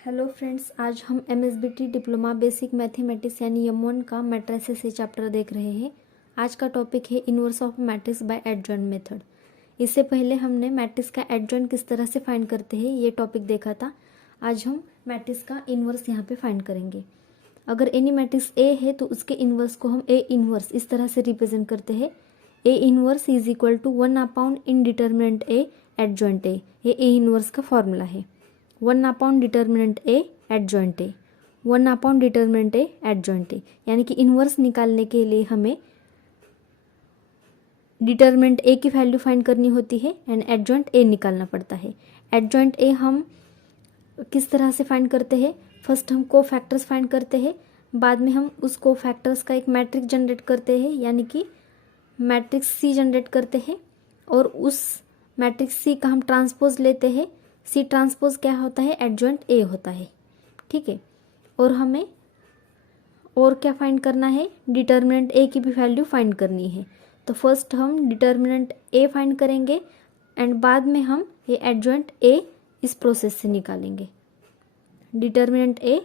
Hello friends, आज हम MSBT diploma basic mathematics यानी M1 का मैट्रिसेस से चैप्टर देख रहे हैं। आज का टॉपिक है inverse of matrix by adjoint method. इससे पहले हमने मैट्रिक्स का एडजॉइंट किस तरह से फाइंड करते हैं ये टॉपिक देखा था। आज हम मैट्रिक्स का इन्वर्स यहाँ पे फाइंड करेंगे। अगर एनी मैट्रिक्स ए है तो उसके इन्वर्स को हम ए इन्वर्स इस तरह से रिप्रेजेंट करते हैं। A inverse is equal to 1/n in determinant A adjoint A. ये ए इन्वर्स का फॉर्मूला है। 1/n determinant A adjoint A, 1/n determinant A adjoint A, यानी कि इन्वर्स निकालने के लिए हमें डिटर्मिनेंट ए की वैल्यू फाइंड करनी होती है एंड एडजॉइंट ए निकालना पड़ता है। एडजॉइंट ए हम किस तरह से फाइंड करते हैं? फर्स्ट हम को फैक्टर्स फाइंड करते हैं, बाद में हम उस को फैक्टर्स का एक मैट्रिक्स जनरेट करते हैं यानी कि मैट्रिक्स सी जनरेट करते हैं और उस मैट्रिक्स सी का हम ट्रांसपोज लेते हैं। सी ट्रांसपोज क्या होता है? एडजॉइंट ए होता है। ठीक है, और हमें और क्या फाइंड करना है? डिटर्मिनेंट ए की भी वैल्यू फाइंड करनी है। तो फर्स्ट हम डिटर्मिनेंट ए फाइंड करेंगे एंड बाद में हम ये एडजॉइंट ए इस प्रोसेस से निकालेंगे। डिटर्मिनेंट ए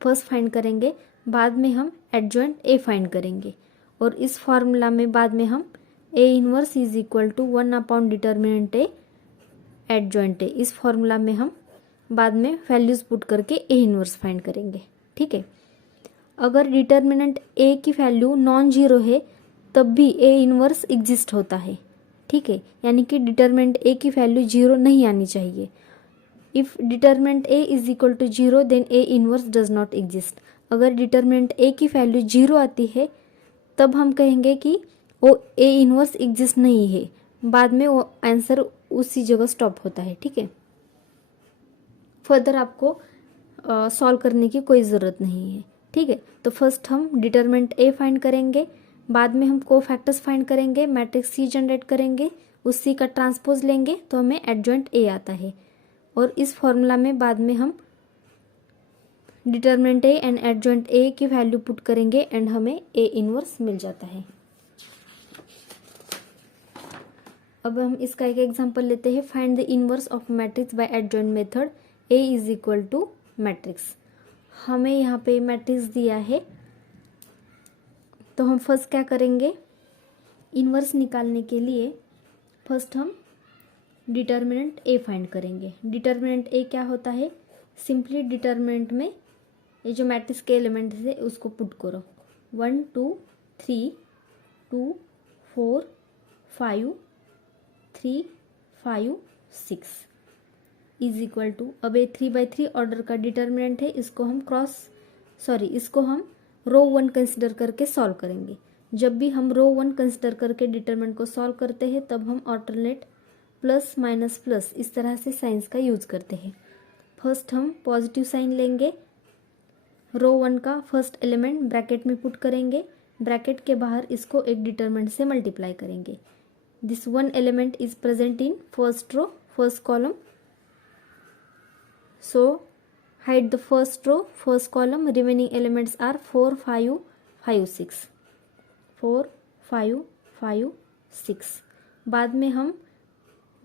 फर्स्ट फाइंड करेंगे, बाद में हम एडजॉइंट ए फाइंड करेंगे और इस फॉर्मूला में बाद में हम A inverse is equal to 1/n determinant A adjoint A, इस फॉर्मूला में हम बाद में वैल्यूज पुट करके ए इनवर्स फाइंड करेंगे। ठीक है, अगर डिटर्मिनेंट ए की वैल्यू नॉन जीरो है तब भी ए इनवर्स एग्जिस्ट होता है। ठीक है, यानी कि डिटर्मिनेंट ए की वैल्यू जीरो नहीं आनी चाहिए। If determinant A is equal to zero then A inverse does not exist. अगर डिटर्मिनेंट ए की वैल्यू जीरो आती है तब हम कहेंगे कि वो ए इनवर्स एग्जिस्ट नहीं है, बाद में वो आंसर उसी जगह स्टॉप होता है। ठीक है, फर्दर आपको सॉल्व करने की कोई ज़रूरत नहीं है। ठीक है, तो फर्स्ट हम डिटर्मिनेंट ए फाइंड करेंगे, बाद में हम को फैक्टर्स फाइंड करेंगे, मैट्रिक्स सी जनरेट करेंगे, उस सी का ट्रांसपोज लेंगे तो हमें एडजॉइंट ए आता है और इस फॉर्मूला में बाद में हम determinant A and adjoint A की वैल्यू पुट करेंगे एंड हमें ए इनवर्स मिल जाता है। अब हम इसका एक एग्जांपल लेते हैं। Find the inverse of matrix by adjoint method A is equal to matrix. हमें यहाँ पे मैट्रिक्स दिया है तो हम फर्स्ट क्या करेंगे? इनवर्स निकालने के लिए फर्स्ट हम डिटर्मिनेंट ए फाइंड करेंगे। डिटर्मिनेंट ए क्या होता है? सिंपली डिटर्मिनेंट में ये जो मैट्रिक्स के एलिमेंट है उसको पुट करो। 1 2 3 2 4 5 3 5 6 इज इक्वल टू, अब ये 3/3 ऑर्डर का डिटर्मिनेंट है, इसको हम रो 1 कंसिडर करके सॉल्व करेंगे। जब भी हम रो 1 कंसिडर करके डिटर्मिनेंट को सॉल्व करते हैं तब हम ऑल्टरनेट प्लस माइनस प्लस इस तरह से साइंस का यूज करते हैं। फर्स्ट हम पॉजिटिव साइन लेंगे, रो 1 का फर्स्ट एलिमेंट ब्रैकेट में पुट करेंगे, ब्रैकेट के बाहर इसको एक डिटर्मिनेंट से मल्टीप्लाई करेंगे। This one element is present in first row, first column. So hide the first row, first column. Remaining elements are 4, 5, 5, 6. 4, 5, 5, 6. बाद में हम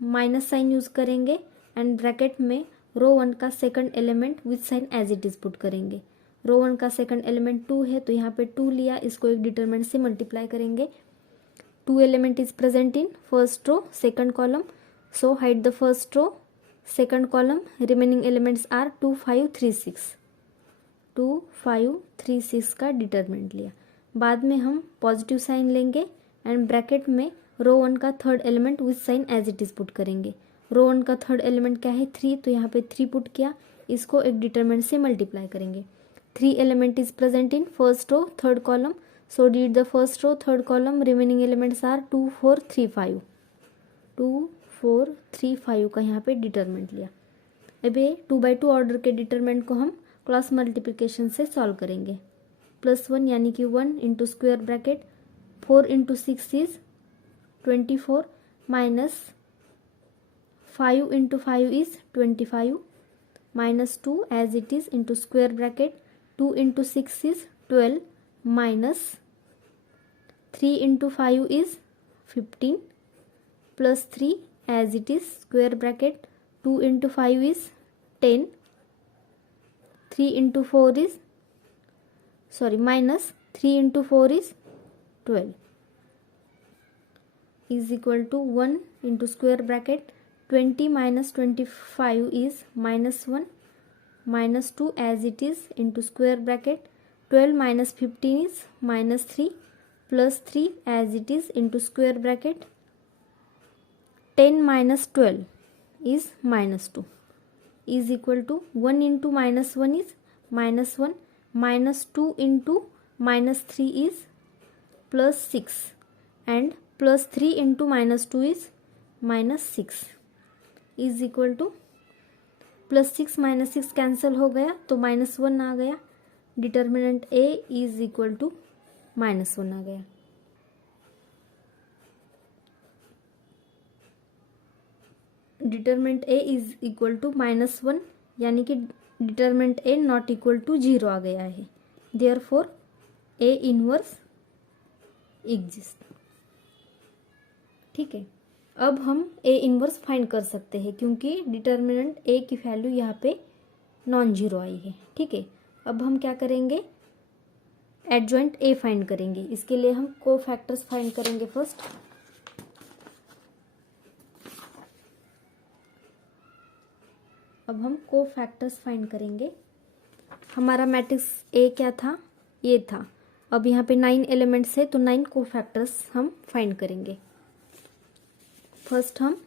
माइनस साइन यूज करेंगे एंड ब्रैकेट में रो 1 का second element with sign as it is put करेंगे। Row 1 का second element 2 है तो यहाँ पे 2 लिया, इसको एक डिटरमिनेंट से मल्टीप्लाई करेंगे। 2 element is present in first row, second column. So hide the first row, second column. Remaining elements are 2, 5, 3, 6. 2, 5, 3, 6 का डिटर्मिनेंट लिया। बाद में हम पॉजिटिव साइन लेंगे एंड ब्रैकेट में रो 1 का third element with sign as it is put करेंगे। Row 1 का थर्ड एलिमेंट क्या है? 3, तो यहाँ पे 3 पुट किया, इसको एक डिटर्मिनेंट से मल्टीप्लाई करेंगे। 3 element is present in first row, third column. So delete the first row, third column. Remaining elements are 2, 4, 3, 5. 2, 4, 3, 5 का यहाँ पे डिटर्मिनेंट लिया। अब ये 2/2 ऑर्डर के डिटर्मिनेंट को हम क्रॉस मल्टीप्लिकेशन से सॉल्व करेंगे। +1 यानी कि 1 into square bracket 4 into 6 is 24 minus 5 into 5 is 25 minus 2 as it is into square bracket 2 into 6 is 12 minus 3 into 5 is 15 plus 3 as it is square bracket 2 into 5 is 10 3 into 4 is, sorry, minus 3 into 4 is 12 is equal to 1 into square bracket 20 minus 25 is minus 1 minus 2 as it is into square bracket 12 minus 15 is minus 3 plus 3 as it is into square bracket 10 minus 12 is minus 2 is equal to 1 into minus 1 is minus 1 minus 2 into minus 3 is plus 6 and plus 3 into minus 2 is minus 6 is equal to plus 6 minus 6 cancel हो गया तो minus 1 आ गया। Determinant A is equal to minus 1 आ गया। Determinant A is equal to minus 1 यानी कि determinant A not equal to 0 आ गया है। Therefore A inverse exist. ठीक है, अब हम ए इनवर्स फाइंड कर सकते हैं क्योंकि डिटर्मिनेंट ए की वैल्यू यहाँ पे नॉन जीरो आई है। ठीक है, अब हम क्या करेंगे, एडजॉइंट ए फाइंड करेंगे। इसके लिए हम को फैक्टर्स फाइंड करेंगे फर्स्ट। अब हम को फैक्टर्स फाइंड करेंगे। हमारा मैट्रिक्स ए क्या था, ये था। अब यहाँ पे 9 एलिमेंट्स है तो 9 को फैक्टर्स हम फाइंड करेंगे। फर्स्ट हम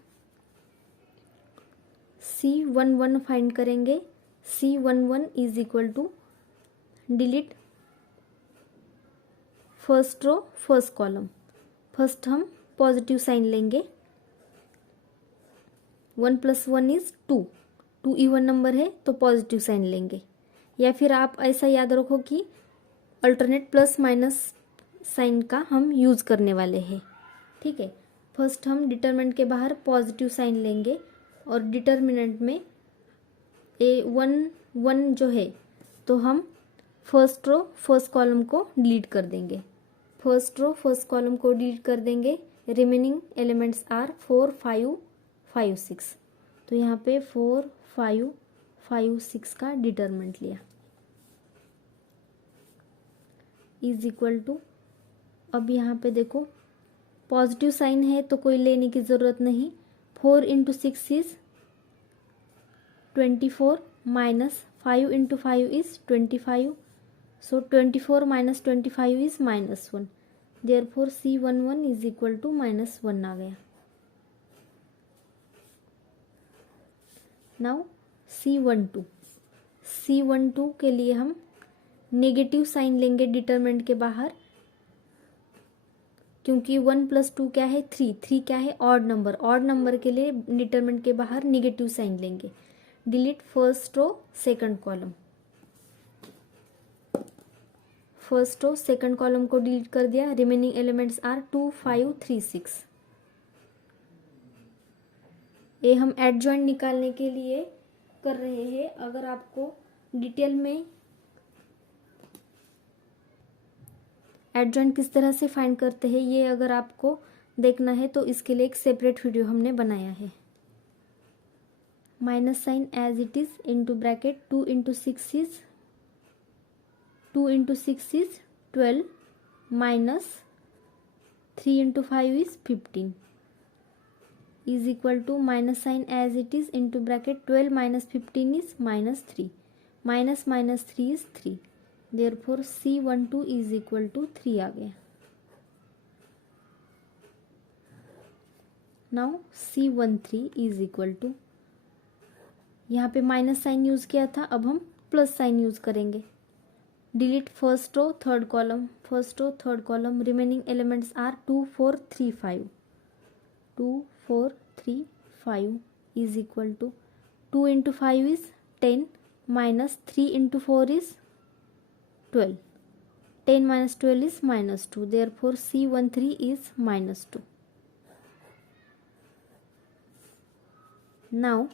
C11 फाइंड करेंगे। C11 is equal to delete first row first column. First हम पॉजिटिव साइन लेंगे। 1 + 1 इज 2 इवन नंबर है तो पॉजिटिव साइन लेंगे। या फिर आप ऐसा याद रखो कि अल्टरनेट प्लस माइनस साइन का हम यूज करने वाले हैं। ठीक है, फर्स्ट हम डिटर्मिनेंट के बाहर पॉजिटिव साइन लेंगे और डिटर्मिनेंट में A1 जो है तो हम फर्स्ट रो फर्स्ट कॉलम को डिलीट कर देंगे। फर्स्ट रो फर्स्ट कॉलम को डिलीट कर देंगे। Remaining elements are 4 5 5 6। तो यहाँ पे 4 5 5 6 का डिटर्मिनेंट लिया इज इक्वल टू, अब यहाँ पे देखो पॉजिटिव साइन है तो कोई लेने की ज़रूरत नहीं। 4 × 6 is 24 minus 5 × 5 is 25। So 24 minus 25 is minus 1। Therefore C11 is equal to minus 1 आ गया। नाउ C12 के लिए हम नेगेटिव साइन लेंगे डिटरमिनेंट के बाहर, क्योंकि 1 + 2 क्या है 3 क्या है ऑड नंबर। ऑड नंबर के लिए डिटरमिनेंट के बाहर नेगेटिव साइन लेंगे। Delete first row second column. First row second column को डिलीट कर दिया। Remaining elements are 2 5 3 6। ये हम एडजॉइंट निकालने के लिए कर रहे हैं। अगर आपको डिटेल में एडजॉइंट किस तरह से फाइंड करते हैं ये अगर आपको देखना है तो इसके लिए एक सेपरेट वीडियो हमने बनाया है। Minus sign as it is into bracket 2 × 6 is 12 minus 3 × 5 is 15 is equal to minus sign as it is into bracket 12 minus 15 is minus 3 minus minus 3 is 3। Therefore C12 is equal to 3 आ गया। Now C13 is equal to, यहाँ पे minus sign use किया था, अब हम plus sign use करेंगे। Delete first row third column. First row third column remaining elements are 2 4 3 5। 2 4 3 5 is equal to 2 × 5 is 10 minus 3 × 4 is 12। 10 minus 12 is minus 2. Therefore, C13 is minus 2. Now,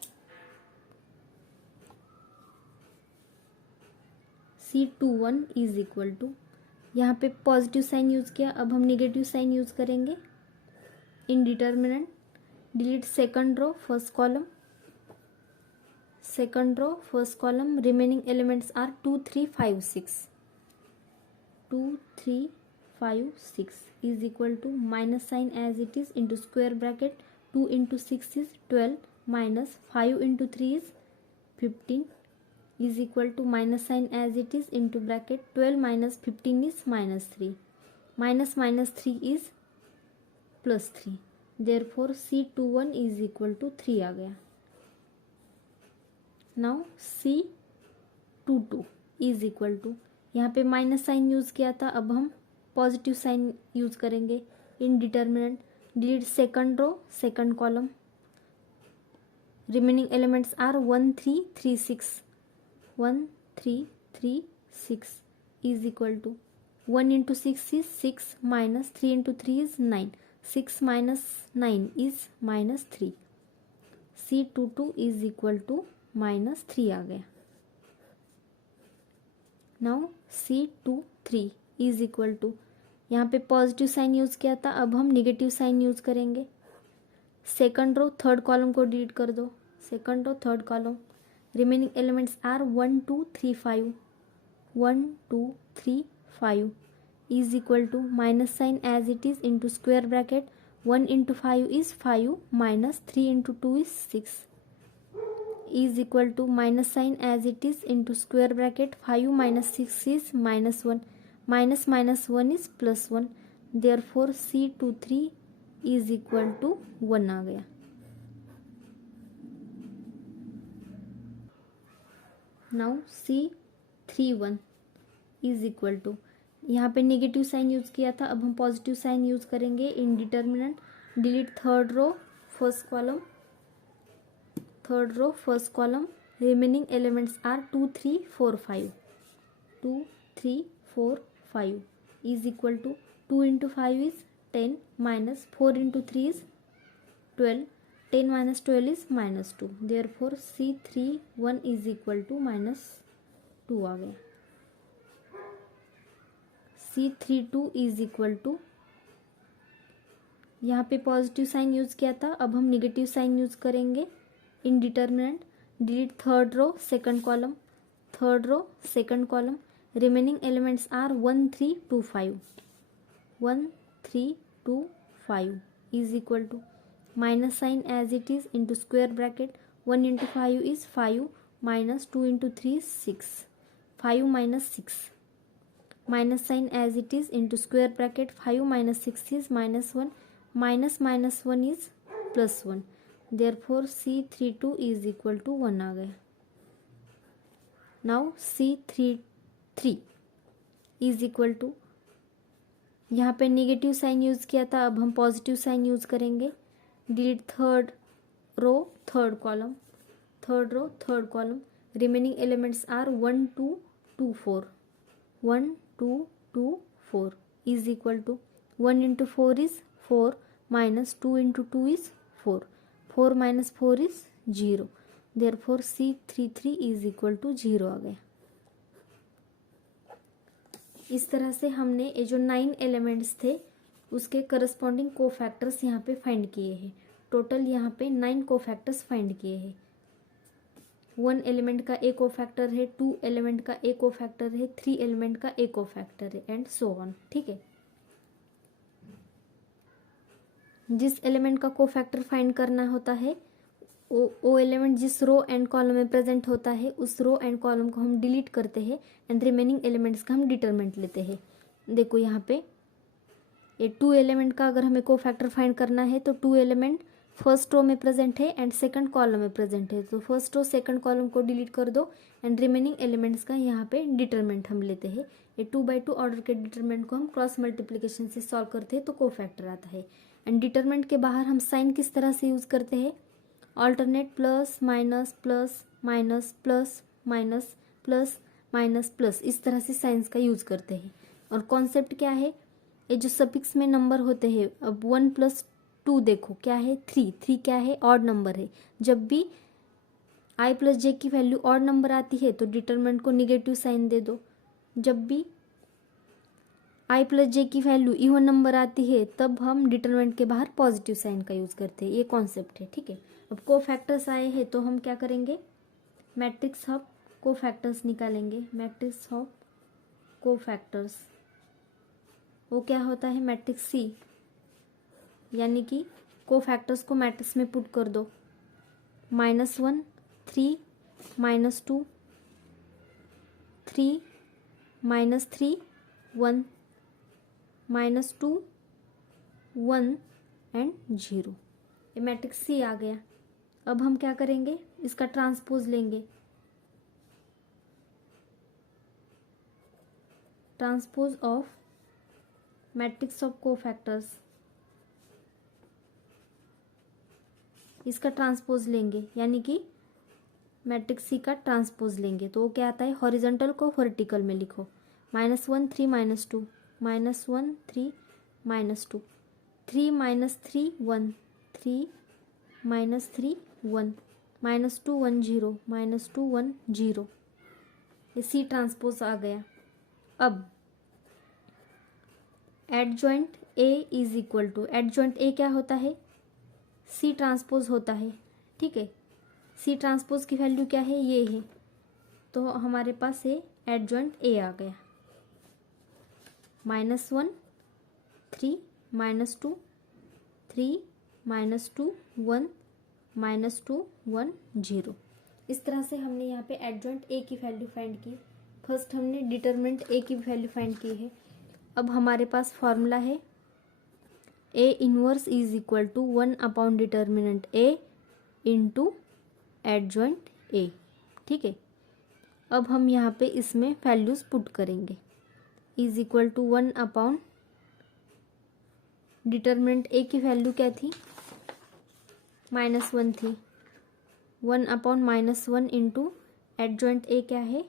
C21 is equal to, यहाँ पे positive sign use किया, अब हम negative sign use करेंगे। In determinant delete second row first column. second row first column remaining elements are 2 3 5 6. 2 3 5 6 is equal to minus sign as it is into square bracket 2 into 6 is 12 minus 5 into 3 is 15 is equal to minus sign as it is into bracket 12 minus 15 is minus 3. Minus minus 3 is plus 3. Therefore C21 is equal to 3 आ गया. Now C22 is equal to, यहाँ पे minus sign use किया था, अब हम positive sign use करेंगे. In determinant delete second row second column remaining elements are 1 3 3 6. 1 3 3 6 is equal to 1 into 6 is 6 minus 3 into 3 is 9. 6 minus 9 is minus 3. C22 is equal to minus 3 आ गया. Now C23 is equal to, यहाँ पे positive sign use किया था, अब हम negative sign use करेंगे. Second row third column को डिलीट कर दो. Second row third column remaining elements are 1 2 3 5. 1 2 3 5 is equal to minus sign as it is into square bracket 1 into 5 is 5 minus 3 into 2 is 6 is equal to minus sign as it is into square bracket 5 minus 6 is minus 1 minus minus 1 is plus 1. Therefore C23 is equal to 1 आ गया. Now C31 is equal to, यहाँ पे negative sign use किया था, अब हम positive sign use करेंगे. In determinant delete third row first column. Third row first column remaining elements are 2 3 4 5. 2 3 4 5 is equal to 2 into 5 is 10 minus 4 into 3 is 12. 10 minus 12 is minus 2. Therefore C31 is equal to minus 2 आ गया. C32 is equal to, यहाँ पे positive sign use किया था, अब हम negative sign use करेंगे. In determinant delete third row second column. Third row second column remaining elements are 1 3 2 5. 1 3 2 5 is equal to minus sign as it is into square bracket 1 into 5 is 5 minus 2 into 3 is 6. 5 minus 6 minus sign as it is into square bracket 5 minus 6 is minus 1 minus minus 1 is plus 1. Therefore C32 is equal to 1 आ गया. Now C33 is equal to, यहाँ पे negative sign use किया था, अब हम positive sign use करेंगे. Delete third row third column. Third row third column remaining elements are 1 2 2 4. 1 2 2 4 is equal to 1 into 4 is 4 minus 2 into 2 is 4. 4 minus 4 is 0. Therefore C33 is equal to 0 आ गया. इस तरह से हमने ये जो 9 एलिमेंट्स थे उसके करस्पॉन्डिंग कोफैक्टर्स यहाँ पे फाइंड किए हैं. टोटल यहाँ पे 9 कोफैक्टर्स फाइंड किए हैं. 1 एलिमेंट का ए कोफैक्टर है, 2 एलिमेंट का ए कोफैक्टर है, 3 एलिमेंट का ए कोफैक्टर है एंड सो ऑन. ठीक है. जिस एलिमेंट का कोफैक्टर फाइंड करना होता है वो एलिमेंट जिस रो एंड कॉलम में प्रेजेंट होता है उस रो एंड कॉलम को हम डिलीट करते हैं एंड रिमेनिंग एलिमेंट्स का हम डिटरमिनेंट लेते हैं. देखो यहाँ पे ये 2 एलिमेंट का अगर हमें कोफैक्टर फाइंड करना है तो 2 एलिमेंट फर्स्ट रो में प्रेजेंट है एंड सेकंड कॉलम में प्रेजेंट है. तो फर्स्ट रो सेकंड कॉलम को डिलीट कर दो एंड रिमेनिंग एलिमेंट्स का यहाँ पे डिटरमिनेंट हम लेते हैं. ये 2/2 ऑर्डर के डिटरमिनेंट को हम क्रॉस मल्टीप्लिकेशन से सॉल्व करते हैं तो कोफैक्टर आता है. एंड डिटरमिनेंट के बाहर हम साइन किस तरह से यूज़ करते हैं, alternate plus minus plus minus plus minus plus minus plus, इस तरह से साइंस का यूज़ करते हैं. और कॉन्सेप्ट क्या है, ये जो सफिक्स में नंबर होते हैं, अब 1 + 2 देखो क्या है 3 क्या है ऑड नंबर है. जब भी i + j की वैल्यू ऑड नंबर आती है तो डिटरमिनेंट को निगेटिव साइन दे दो. जब भी i + j की वैल्यू इवन नंबर आती है तब हम डिटरमिनेंट के बाहर पॉजिटिव साइन का यूज़ करते हैं. ये कॉन्सेप्ट है. ठीक है. अब कोफैक्टर्स आए हैं तो हम क्या करेंगे, मैट्रिक्स ऑफ कोफैक्टर्स निकालेंगे। मैट्रिक्स ऑफ कोफैक्टर्स वो क्या होता है, मैट्रिक्स सी, यानी कि कोफैक्टर्स को मैट्रिक्स में पुट कर दो। -1 3 -2 3 -3 1 -2 1 एंड 0। ये मैट्रिक्स सी आ गया। अब हम क्या करेंगे, इसका ट्रांसपोज लेंगे। Transpose of matrix of cofactors, इसका ट्रांसपोज लेंगे, यानी कि मैट्रिक्स सी का ट्रांसपोज लेंगे। तो वो क्या आता है, हॉरिजॉन्टल को वर्टिकल में लिखो। -1 3 -2 -1 3 -2 3 -3 1 3 -3 1 -2 1 0 -2 1 0। ये सी ट्रांसपोज आ गया। अब adjoint A is equal to, adjoint A क्या होता है, सी ट्रांसपोज होता है। ठीक है, सी ट्रांसपोज की वैल्यू क्या है, ये है। तो हमारे पास है एडजॉइंट ए आ गया। -1 3 -2 3 -2 1 -2 1 0। इस तरह से हमने यहाँ पे एडजॉइंट ए की वैल्यू फाइंड की। फर्स्ट हमने डिटरमिनेंट ए की वैल्यू फाइंड की है। अब हमारे पास फॉर्मूला है A inverse is equal to 1 upon determinant A into adjoint A. ठीक है, अब हम यहाँ पे इसमें वैल्यूज पुट करेंगे। Is equal to 1 upon determinant A की वैल्यू क्या थी, -1 थी। 1 अपॉन -1 इंटू एडजॉइंट ए क्या है,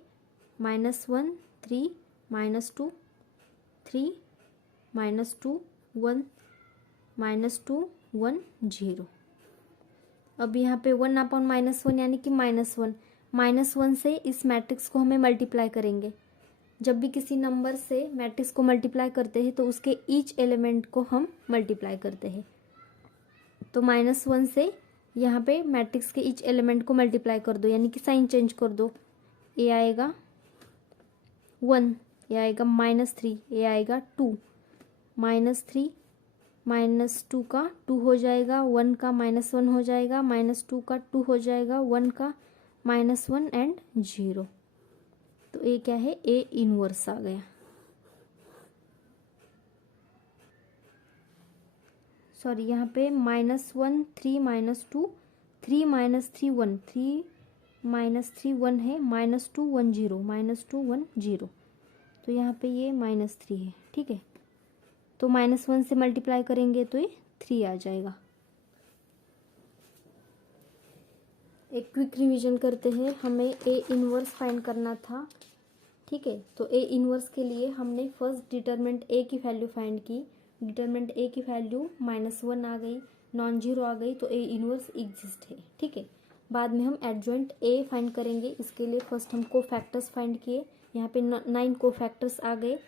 -1 3 -2 3 -2 1 -2 1 0। अब यहाँ पे 1 अपॉन -1 यानी कि -1 से इस मैट्रिक्स को हमें मल्टीप्लाई करेंगे। जब भी किसी नंबर से मैट्रिक्स को मल्टीप्लाई करते हैं तो उसके ईच एलिमेंट को हम मल्टीप्लाई करते हैं। तो -1 से यहाँ पे मैट्रिक्स के ईच एलिमेंट को मल्टीप्लाई कर दो, यानी कि साइन चेंज कर दो। ए आएगा 1, ये आएगा -3, ये आएगा 2, -3 -2 का 2 हो जाएगा, 1 का -1 हो जाएगा, -2 का 2 हो जाएगा, 1 का -1 एंड 0। तो ये क्या है, ए इनवर्स आ गया। सॉरी, यहाँ पे -1 3 -2 3 -3 1 3 -3 1 है, -2 1 0 -2 1 0। तो यहाँ पे ये -3 है। ठीक है, तो -1 से मल्टीप्लाई करेंगे तो ये 3 आ जाएगा। एक क्विक रिवीजन करते हैं। हमें ए इनवर्स फाइंड करना था। ठीक है, तो ए इनवर्स के लिए हमने फर्स्ट डिटरमिनेंट ए की वैल्यू फाइंड की। डिटरमिनेंट ए की वैल्यू -1 आ गई, नॉन जीरो आ गई, तो ए इनवर्स एग्जिस्ट है। ठीक है, बाद में हम एडजॉइंट ए फाइंड करेंगे। इसके लिए फर्स्ट हम कोफैक्टर्स फाइंड किए, यहाँ पे 9 कोफैक्टर्स आ गए।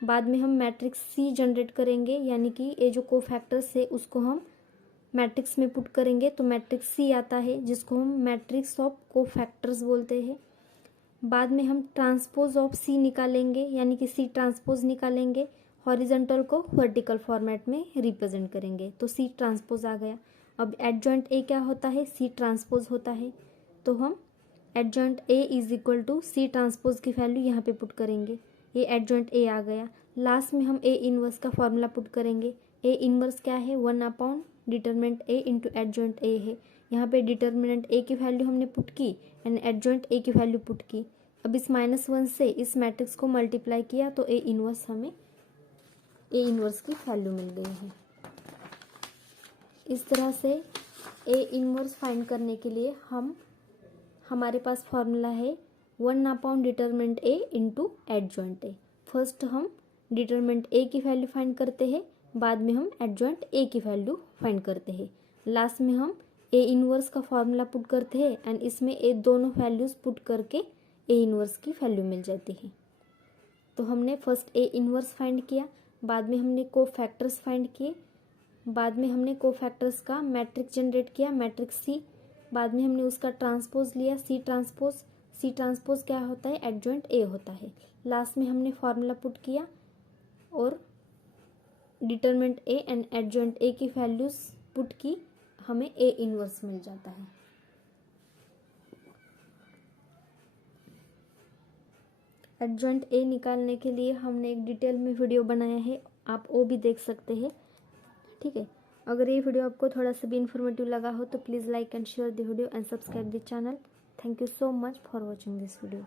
बाद में हम मैट्रिक्स सी जनरेट करेंगे, यानी कि ये जो कोफैक्टर्स है उसको हम मैट्रिक्स में पुट करेंगे तो मैट्रिक्स सी आता है, जिसको हम मैट्रिक्स ऑफ कोफैक्टर्स बोलते हैं। बाद में हम ट्रांसपोज ऑफ सी निकालेंगे, यानी कि सी ट्रांसपोज निकालेंगे, हॉरिजॉन्टल को वर्टिकल फॉर्मेट में रिप्रेजेंट करेंगे। तो सी ट्रांसपोज आ गया। अब एडजॉइंट ए क्या होता है, सी ट्रांसपोज होता है। तो हम adjoint A is equal to C transpose की वैल्यू यहाँ पे पुट करेंगे। ये एडजॉइंट ए आ गया। लास्ट में हम ए इनवर्स का फॉर्मूला पुट करेंगे। ए इनवर्स क्या है, 1 upon determinant A into adjoint ए है। यहाँ पे डिटरमिनेंट ए की वैल्यू हमने पुट की एंड एडजॉइंट ए की वैल्यू पुट की। अब इस -1 से इस मैट्रिक्स को मल्टीप्लाई किया तो ए इनवर्स हमें ए इनवर्स की वैल्यू मिल गई है। इस तरह से ए इनवर्स फाइंड करने के लिए हमारे पास फॉर्मूला है 1 upon determinant A into adjoint A. First हम डिटरमिनेंट ए की वैल्यू फाइंड करते हैं, बाद में हम एडजॉइंट ए की वैल्यू फाइंड करते हैं, लास्ट में हम ए इनवर्स का फॉर्मूला पुट करते हैं एंड इसमें ए दोनों वैल्यूज पुट करके ए इनवर्स की वैल्यू मिल जाती है। तो हमने फर्स्ट ए इनवर्स फाइंड किया, बाद में हमने कोफैक्टर्स फाइंड किए, बाद में हमने कोफैक्टर्स का मैट्रिक्स जनरेट किया, मैट्रिक्स सी, बाद में हमने उसका ट्रांसपोज लिया सी ट्रांसपोज। सी ट्रांसपोज क्या होता है, एडजॉइंट ए होता है। लास्ट में हमने फॉर्मूला पुट किया और determinant A and adjoint A की वैल्यूज पुट की, हमें ए इनवर्स मिल जाता है। एडजॉइंट ए निकालने के लिए हमने एक डिटेल में वीडियो बनाया है, आप वो भी देख सकते हैं। ठीक है, अगर ये वीडियो आपको थोड़ा सा भी इन्फॉर्मेटिव लगा हो तो please like and share the video and subscribe the channel. Thank you so much for watching this video.